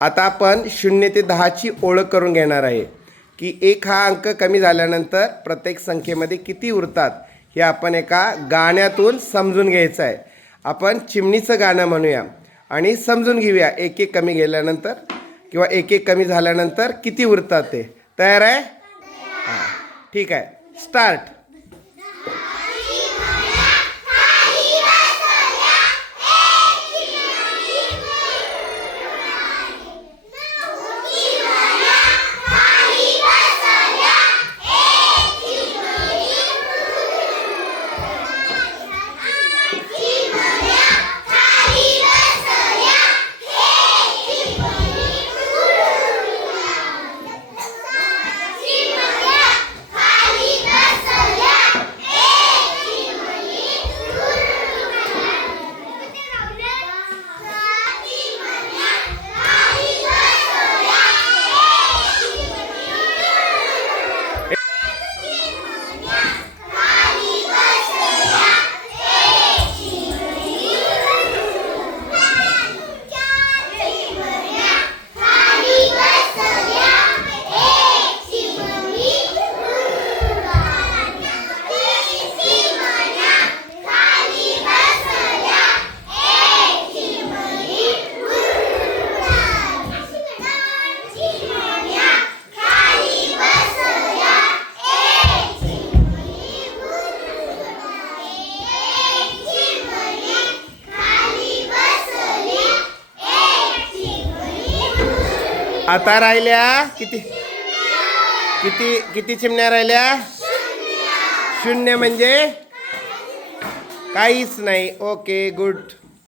आता आपण 0 ते 10 ची ओळख करून घेणार आहे की 1 हा अंक कमी झाल्यानंतर प्रत्येक संख्येमध्ये किती उरतात हे आपण एका गाण्यातून समजून घ्यायचं आहे. आपण चिमणीचं गाणं म्हणूया आणि समजून घेऊया 1 1 कमी गेल्यानंतर किंवा 1 1 कमी झाल्यानंतर किती उरतात ते. तयार आहे? हां, ठीक आहे. स्टार्ट. आता राहिल्या किती किती किती चिमण्या राहिल्या? 0 म्हणजे काहीच नाही. Okay, good.